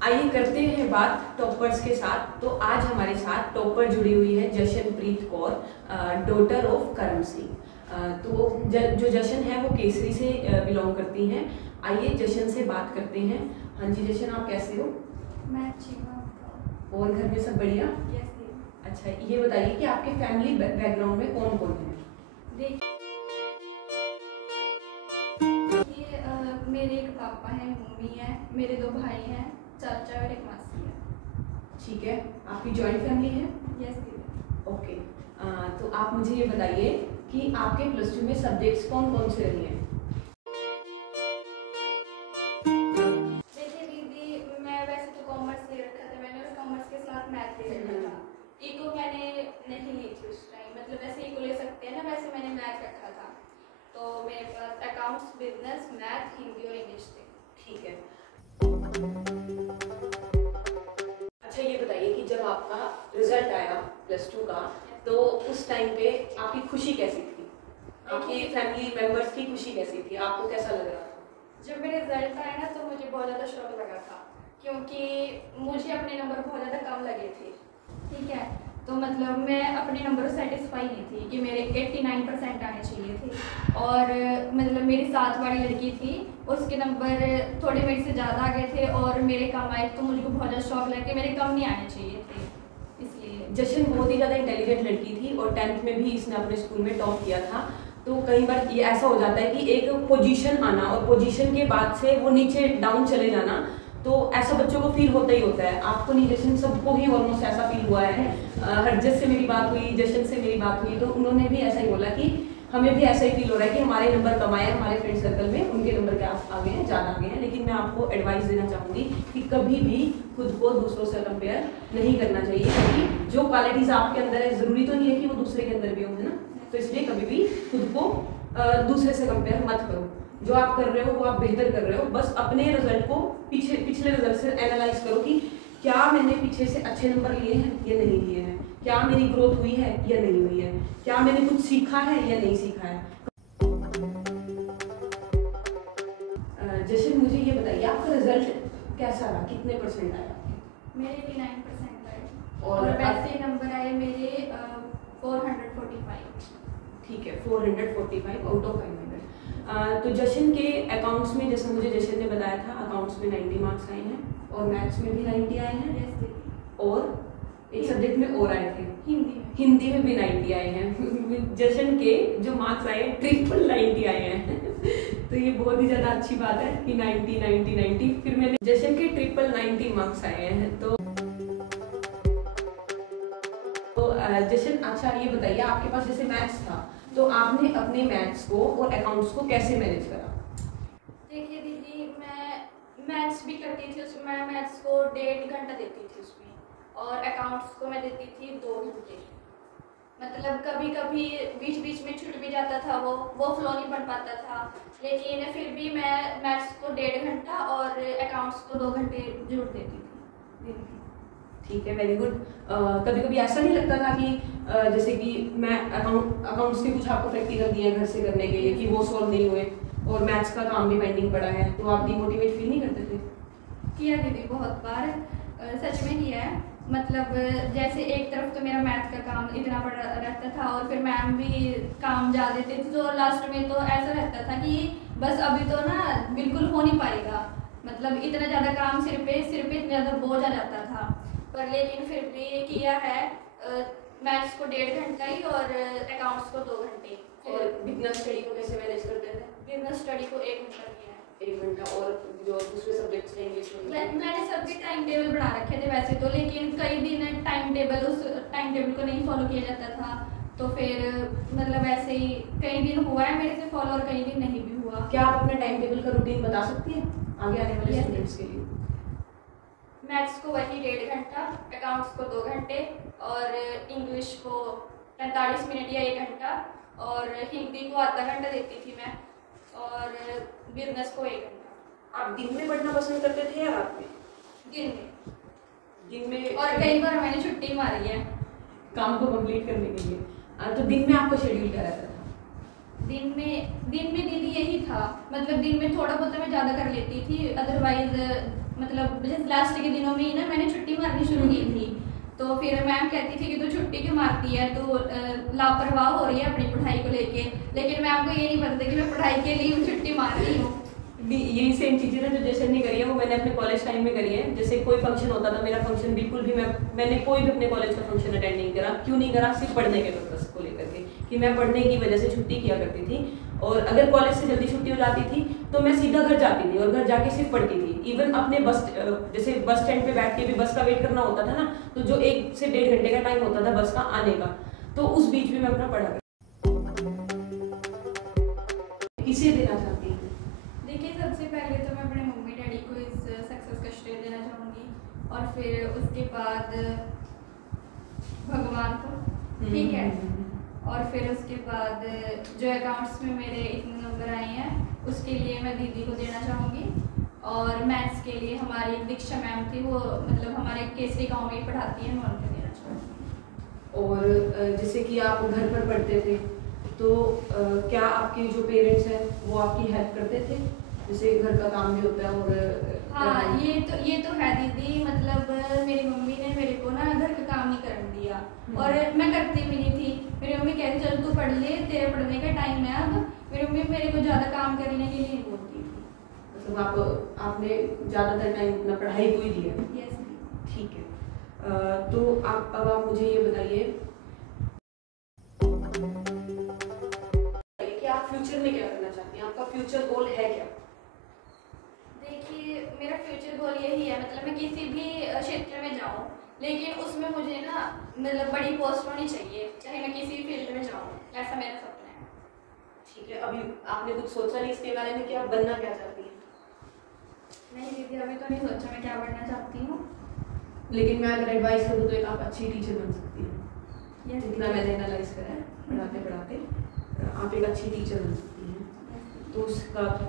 आइए करते हैं बात टॉपर्स के साथ। तो आज हमारे साथ टॉपर जुड़ी हुई है जशनप्रीत कौर, डॉटर ऑफ करम सिंह। तो जो जशन है वो केसरी से बिलोंग करती हैं। आइए जशन से बात करते हैं। हाँ जी जशन, आप कैसे हो? मैं अच्छी हूँ। और घर में सब बढ़िया? यस। अच्छा, ये बताइए कि आपके फैमिली बैकग्राउंड में कौन कौन है? देखिए मेरे एक पापा हैं, मम्मी है, मेरे 2 भाई हैं, चाचा और एक मासी है। ठीक है, आपकी जॉइंट फैमिली है? यस दीदी। ओके। तो आप मुझे ये बताइए कि आपके प्लस टू में सब्जेक्ट्स कौन कौन से रहे हैं? देखिए दीदी, मैं वैसे तो कॉमर्स ले रखा था मैंने, और कॉमर्स के साथ मैथ ले रखा था। इको मैंने नहीं ली थी उस टाइम, मतलब वैसे इको ले सकते हैं ना, वैसे मैंने मैथ रखा था। तो मेरे पास अकाउंट्स, बिजनेस, मैथ, हिंदी और इंग्लिश थे। ठीक है। अच्छा, ये बताइए कि जब आपका रिजल्ट आया प्लस टू का, तो उस टाइम पे आपकी खुशी कैसी थी? आपकी फैमिली मेंबर्स की खुशी कैसी थी? आपको कैसा लग रहा था? जब मेरे रिजल्ट आया ना, तो मुझे बहुत ज़्यादा शौक लगा था, क्योंकि मुझे अपने नंबर बहुत ज़्यादा कम लगे थे। ठीक है, तो मतलब मैं अपने नंबर से सेटिस्फाई नहीं थी कि मेरे 89% आने चाहिए थे। और मतलब मेरी साथ वाली लड़की थी, उसके नंबर थोड़े मेरे से ज़्यादा आ गए थे और मेरे कम आए, तो मुझे बहुत ज़्यादा शौक लगा कि मेरे कम नहीं आने चाहिए थे, इसलिए। जशन बहुत ही ज़्यादा इंटेलिजेंट लड़की थी और 10th में भी इसने अपने स्कूल में टॉप किया था। तो कई बार ये ऐसा हो जाता है कि एक पोजीशन आना और पोजीशन के बाद से वो नीचे डाउन चले जाना, तो ऐसा बच्चों को फील होता ही होता है। आपको नहीं जशन, सबको ही ऑलमोस्ट ऐसा फील हुआ है। हरजत से मेरी बात हुई, जशन से मेरी बात हुई, तो उन्होंने भी ऐसा ही बोला कि हमें भी ऐसा ही फील हो रहा है कि हमारे नंबर कम आए, हमारे फ्रेंड सर्कल में उनके नंबर क्या आगे हैं, ज़्यादा आगे हैं। लेकिन मैं आपको एडवाइस देना चाहूँगी कि कभी भी खुद को दूसरों से कंपेयर नहीं करना चाहिए, क्योंकि जो क्वालिटीज़ आपके अंदर है ज़रूरी तो नहीं है कि वो दूसरे के अंदर भी हो, है ना। तो इसलिए कभी भी खुद को दूसरे से कंपेयर मत करो। जो आप कर रहे हो वो आप बेहतर कर रहे हो। बस अपने रिजल्ट को पिछले रिजल्ट से एनालाइज करो कि क्या मैंने पीछे से अच्छे नंबर लिए हैं या नहीं लिए हैं, क्या मेरी ग्रोथ हुई है या नहीं हुई है, क्या मैंने कुछ सीखा है या नहीं सीखा है। जैसे मुझे ये बताइए आपका रिजल्ट कैसा रहा, कितने परसेंट आया? मेरे 89% आए और वैसे नंबर आए मेरे 445। ठीक है, 445 आउट ऑफ 500। तो जशन के अकाउंट्स में, जैसे मुझे जशन ने बताया था, अकाउंट्स में 90 मार्क्स आए हैं और मैथ्स में भी 90 आए हैं। यस दीदी। और एक सब्जेक्ट में और आए थे, हिंदी में भी 90 आए हैं। जशन के जो मार्क्स आए हैं 90 आए हैं। तो ये बहुत ही ज़्यादा अच्छी बात है कि 90। फिर मैंने जशन के 90 मार्क्स आए हैं। तो जशन, अच्छा ये बताइए आपके पास जैसे मैथ्स था, तो आपने अपने मैथ्स को और अकाउंट्स को कैसे मैनेज करा? देखिए दीदी, मैं मैथ्स भी करती थी उसमें, मैं मैथ्स को 1.5 घंटा देती थी उसमें, और अकाउंट्स को मैं देती थी 2 घंटे। मतलब कभी कभी बीच बीच में छूट भी जाता था, वो फ्लो नहीं बन पाता था, लेकिन फिर भी मैं मैथ्स को 1.5 घंटा और अकाउंट्स को 2 घंटे जरूर देती थी। ठीक है, वेरी गुड। कभी कभी ऐसा नहीं लगता था कि जैसे कि मैं अकाउंट्स के कुछ आपको प्रैक्टिकल दिए घर से करने के लिए कि वो सॉल्व नहीं हुए और मैथ्स का काम भी पेंडिंग पड़ा है, तो आप डिमोटिवेट फील नहीं करते थे? किया दीदी, बहुत बार सच में किया है। मतलब जैसे एक तरफ तो मेरा मैथ का काम इतना बड़ा रहता था और फिर मैम भी काम जा देते थे, तो लास्ट में तो ऐसा रहता था कि बस अभी तो ना बिल्कुल हो नहीं पाएगा, मतलब इतना ज़्यादा काम सिर पे इतना ज़्यादा बोझ आ जाता था। पर लेकिन फिर भी किया है, मैथ्स को 1.5 घंटा ही और अकाउंट्स को 2 घंटे। और बिजनेस स्टडी को कैसे मैनेज करते थे? बिजनेस स्टडी को 1 घंटा किया है। 1 घंटा। और जो दूसरे सब्जेक्ट्स थे इंग्लिश में? मैंने सबके टाइम टेबल बना रखे थे वैसे तो, लेकिन कई दिन उस टाइम टेबल को नहीं फॉलो किया जाता था, तो फिर मतलब ऐसे ही कई दिन हुआ है मेरे से फॉलो और कई दिन नहीं भी हुआ। क्या आप अपने टाइम टेबल का रूटीन बता सकती हैं आगे आने वाले स्टूडेंट्स के लिए? मैथ्स को वही 1.5 घंटा, अकाउंट्स को 2 घंटे, और इंग्लिश को 45 मिनट या 1 घंटा, और हिंदी को आधा घंटा देती थी मैं, और बिजनेस को 1 घंटा। आप दिन में पढ़ना पसंद करते थे या रात में? दिन में। और कई बार मैंने छुट्टी मारी है काम को कंप्लीट करने के लिए। तो दिन में आपका शेड्यूल क्या रहता था? दिन में दीदी यही था, मतलब दिन में थोड़ा बहुत मैं ज़्यादा कर लेती थी, अदरवाइज मतलब जैसे लास्ट के दिनों में ही ना मैंने छुट्टी मारनी शुरू की थी, तो फिर मैम कहती थी कि तू छुट्टी क्यों मारती है, तो लापरवाह हो रही है अपनी पढ़ाई को लेके, लेकिन मैम को ये नहीं पता कि मैं पढ़ाई के लिए छुट्टी मार रही हूँ। यही सेम चीज़ें ना जो जशन ने करी है वो मैंने अपने कॉलेज टाइम में करी है। जैसे कोई फंक्शन होता था, मेरा फंक्शन बिल्कुल भी मैंने कोई भी अपने कॉलेज का फंक्शन अटेंड नहीं करा। क्यों नहीं करा? सिर्फ पढ़ने के पर्पस को लेकर के, कि मैं पढ़ने की वजह से छुट्टी किया करती थी, और अगर कॉलेज से जल्दी छुट्टी हो जाती थी तो मैं सीधा घर जाती थी और घर जाके सिर्फ पढ़ती थी। इवन अपने जैसे बस स्टैंड पे बैठ के भी बस का वेट करना होता था ना, तो जो 1 से 1.5 घंटे का टाइम होता था बस का आने का, तो उस बीच भी मैं अपना पढ़ा करती। किसे देना चाहती हूँ? देखिए, सबसे पहले तो मैं अपने मम्मी डैडी को इस सक्सेस का श्रेय देना चाहूँगी, और फिर उसके बाद भगवान को, ठीक है, और फिर उसके बाद जो अकाउंट्स में मेरे इतने नंबर आए हैं उसके लिए मैं दीदी को देना चाहूँगी, और मैथ्स के लिए हमारी दीक्षा मैम थी, वो मतलब हमारे केसरी गांव में ही पढ़ाती हैं, मैं उनको देना चाहूँगी। और जैसे कि आप घर पर पढ़ते थे, तो क्या आपके जो पेरेंट्स हैं वो आपकी हेल्प करते थे? जैसे घर का काम भी होता है और हाँ, ये तो है दीदी, मतलब मेरी मम्मी ने मेरे को ना घर का काम नहीं करने दिया, और मैं करती भी नहीं थी। मेरी मम्मी कहती चल तू पढ़ ले, तेरे पढ़ने का टाइम है अब। मेरी मम्मी मेरे को ज़्यादा काम करने के लिए नहीं बोलती थी। मतलब आपने ज़्यादातर टाइम अपना पढ़ाई को ही दिया? यस। ठीक है, तो अब आप मुझे ये बताइए कि आप फ्यूचर में क्या करना चाहती हैं? आपका फ्यूचर गोल है क्या? देखिए, मेरा फ्यूचर गोल यही है, मतलब मैं किसी भी क्षेत्र में जाऊँ, लेकिन उसमें मुझे ना मतलब बड़ी पोस्ट होनी चाहिए, चाहे मैं किसी भी फील्ड में जाऊँ, ऐसा मेरा सपना है। ठीक है, अभी आपने कुछ सोचा नहीं इसके बारे में कि आप बनना क्या चाहती हैं? नहीं दीदी, अभी तो नहीं सोचा मैं क्या बनना चाहती हूँ। लेकिन मैं अगर एडवाइस करूँ तो एक आप अच्छी टीचर बन सकती हैं। जितना मैंने एनालाइज करा है पढ़ाते पढ़ाते, आप एक अच्छी टीचर बन सकती हैं, तो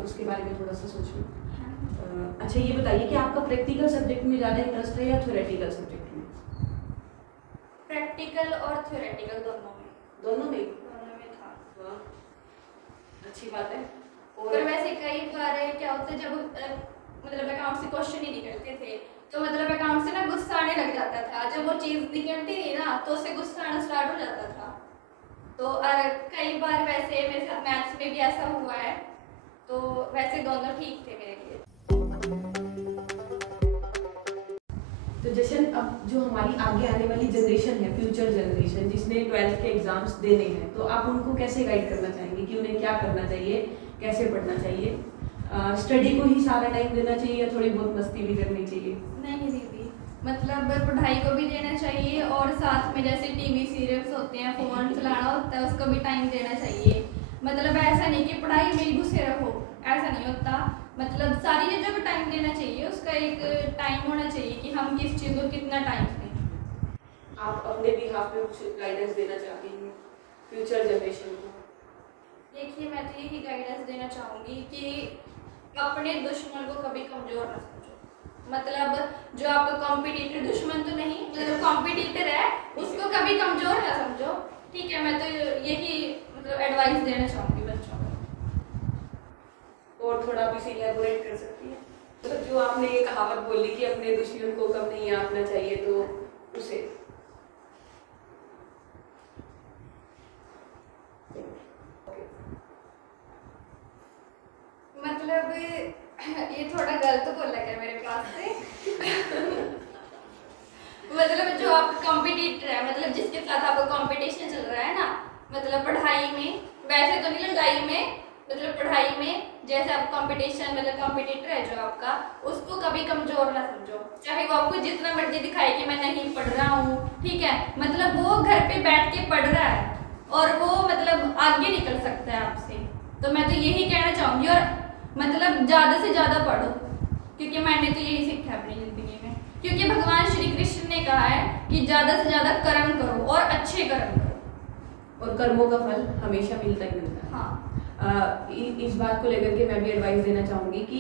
उसके बारे में थोड़ा सा सोचो। अच्छा, ये बताइए कि आपका प्रैक्टिकल सब्जेक्ट में ज़्यादा इंटरेस्ट है या थ्योरेटिकल सब्जेक्ट में? प्रैक्टिकल और थ्योरेटिकल दोनों में। दोनों में? दोनों में था। वाह, अच्छी बात है। और वैसे कई बार क्या होता है, जब मतलब अकाउंट से क्वेश्चन ही निकलते थे, तो मतलब अकाउंट से ना गुस्सा आने लग जाता था। जब वो चीज़ निकलती थी ना, तो उससे गुस्सा आना स्टार्ट हो जाता था। तो कई बार वैसे मेरे साथ मैथ्स में भी ऐसा हुआ है, तो वैसे दोनों ठीक थे मेरे लिए। तो जैसे अब जो हमारी आगे आने वाली जनरेशन है, फ्यूचर जनरेशन, जिसने 12th के एग्जाम्स देने हैं, तो आप उनको कैसे गाइड करना चाहेंगे कि उन्हें क्या करना चाहिए, कैसे पढ़ना चाहिए? स्टडी को ही सारा टाइम देना चाहिए या थोड़ी बहुत मस्ती भी करनी चाहिए? नहीं दीदी, मतलब पढ़ाई को भी देना चाहिए, और साथ में जैसे टीवी सीरियल्स होते हैं, फ़ोन चलाना होता है, उसको भी टाइम देना चाहिए। मतलब ऐसा नहीं कि पढ़ाई में ही घुसे रहो, ऐसा नहीं होता। मतलब सारी चीज़ों को टाइम देना चाहिए, उसका एक टाइम होना चाहिए कि हम किस चीज़ को कितना टाइम दें। आप अपने भी हाथ में कुछ गाइडेंस देना चाहती हैं फ्यूचर जनरेशन को? देखिए, मैं तो यही गाइडेंस देना चाहूँगी कि अपने दुश्मन को कभी कमज़ोर ना समझो। मतलब जो आपका कॉम्पिटिटर, दुश्मन तो नहीं, मतलब कॉम्पिटिटर है, उसको कभी कमज़ोर ना समझो, ठीक है। मैं तो यही मतलब एडवाइस देना चाहूँगी बच्चों को। और थोड़ा भी इलैबोरेट कर सकती है? तो जो आपने ये कहावत बोली कि अपने दुश्मन को कम नहीं आंकना चाहिए, तो उसे मतलब ये थोड़ा गलत बोला गया मेरे पास से। मतलब जो आप कॉम्पिटिटर है, मतलब जिसके साथ आपका कंपटीशन चल रहा है ना, मतलब पढ़ाई में, वैसे तो नहीं लड़ाई में, मतलब पढ़ाई में जैसे आप कंपटीशन मतलब कॉम्पिटिटर है जो आपका, उसको कभी कमजोर ना समझो। चाहे वो आपको जितना मर्जी दिखाए कि मैं नहीं पढ़ रहा हूँ, ठीक है, मतलब वो घर पे बैठ के पढ़ रहा है और वो मतलब आगे निकल सकता है आपसे। तो मैं तो यही कहना चाहूँगी, और मतलब ज़्यादा से ज़्यादा पढ़ो, क्योंकि मैंने तो यही सीखा है अपनी ज़िंदगी में। क्योंकि भगवान श्री कृष्ण ने कहा है कि ज़्यादा से ज़्यादा कर्म करो और अच्छे कर्म करो, और कर्मों का फल हमेशा मिलता ही मिलता है। हाँ। इस बात को लेकर के मैं भी एडवाइस देना चाहूँगी कि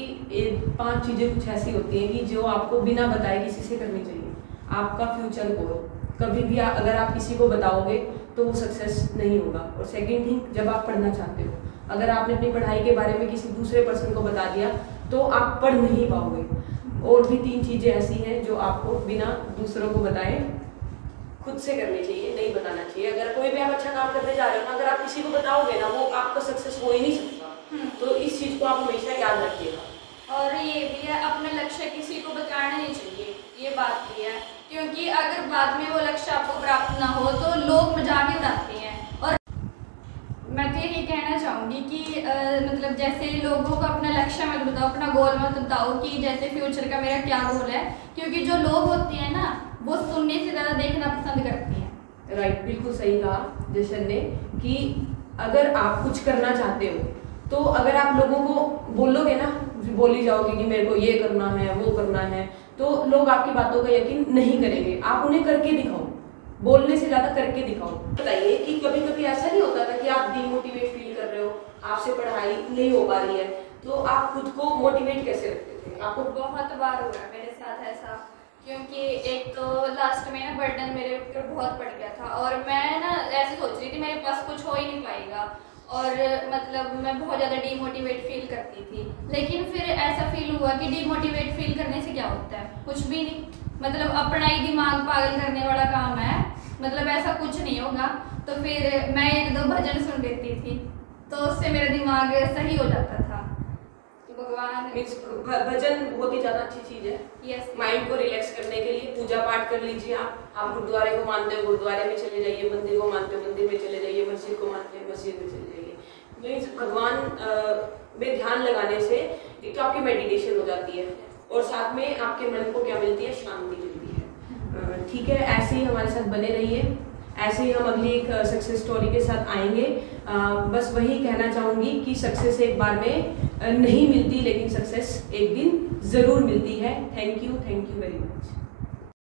5 चीज़ें कुछ ऐसी होती हैं कि जो आपको बिना बताए किसी से करनी चाहिए। आपका फ्यूचर गोल कभी भी अगर आप किसी को बताओगे तो वो सक्सेस नहीं होगा। और सेकंड थिंग, जब आप पढ़ना चाहते हो, अगर आपने अपनी पढ़ाई के बारे में किसी दूसरे पर्सन को बता दिया तो आप पढ़ नहीं पाओगे। और भी 3 चीज़ें ऐसी हैं जो आपको बिना दूसरों को बताए खुद से करनी चाहिए, नहीं बताना चाहिए। अगर कोई भी आप अच्छा काम करने जा रहे हो ना, अगर आप किसी को बताओगे ना, वो आपका सक्सेस हो ही नहीं सकता। तो इस चीज़ को आप हमेशा याद रखिएगा। और ये भी है, अपना लक्ष्य किसी को बताना नहीं चाहिए, ये बात भी है, क्योंकि अगर बाद में वो लक्ष्य आपको प्राप्त ना हो तो लोग मजाक ही उड़ाते हैं। और मैं तो यही कहना चाहूँगी कि मतलब जैसे लोगों को अपना लक्ष्य मत बताओ, अपना गोल मत बताओ कि जैसे फ्यूचर का मेरा क्या गोल है, क्योंकि जो लोग होते हैं ना वो सुनने से ज़्यादा देखना पसंद करते हैं। राइट, बिल्कुल सही कहा जशन ने कि अगर आप कुछ करना चाहते हो तो अगर आप लोगों को बोलोगे ना, बोली जाओगे कि मेरे को ये करना है, वो करना है, तो लोग आपकी बातों का यकीन नहीं करेंगे। आप उन्हें करके दिखाओ, बोलने से ज़्यादा करके दिखाओ। बताइए कि कभी कभी ऐसा नहीं होता था कि आप डिमोटिवेट फील कर रहे हो, आपसे पढ़ाई नहीं हो पा रही है, तो आप खुद को मोटिवेट कैसे रखते थे? आपको बहुत बार हुआ है मेरे साथ ऐसा, क्योंकि एक तो लास्ट में ना बर्डन मेरे ऊपर बहुत पड़ गया था और मैं ना ऐसे सोच रही थी मेरे पास कुछ हो ही नहीं पाएगा, और मतलब मैं बहुत ज़्यादा डीमोटिवेट फील करती थी। लेकिन फिर ऐसा फील हुआ कि डीमोटिवेट फील करने से क्या होता है, कुछ भी नहीं, मतलब अपना ही दिमाग पागल करने वाला काम है, मतलब ऐसा कुछ नहीं होगा। तो फिर मैं 1-2 भजन सुन लेती थी तो उससे मेरा दिमाग सही हो जाता था। तो भगवान भजन बहुत ही ज़्यादा अच्छी चीज़ है। यस, माइंड को रिलैक्स करने के लिए पूजा पाठ कर लीजिए। आप गुरुद्वारे को मानते हो, गुरुद्वारे में चले जाइए, मंदिर को मानते हो, मंदिर में चले जाइए, मस्जिद को मानते हो, मस्जिद में चले जाइए। मीन्स भगवान में ध्यान लगाने से एक तो आपकी मेडिटेशन हो जाती है और साथ में आपके मन को क्या मिलती है, शांति मिलती है। ठीक है, ऐसे ही हमारे साथ बने रहिए, ऐसे ही हम अगली एक सक्सेस स्टोरी के साथ आएंगे। बस वही कहना चाहूँगी कि सक्सेस एक बार में नहीं मिलती, लेकिन सक्सेस एक दिन ज़रूर मिलती है। Thank you very much.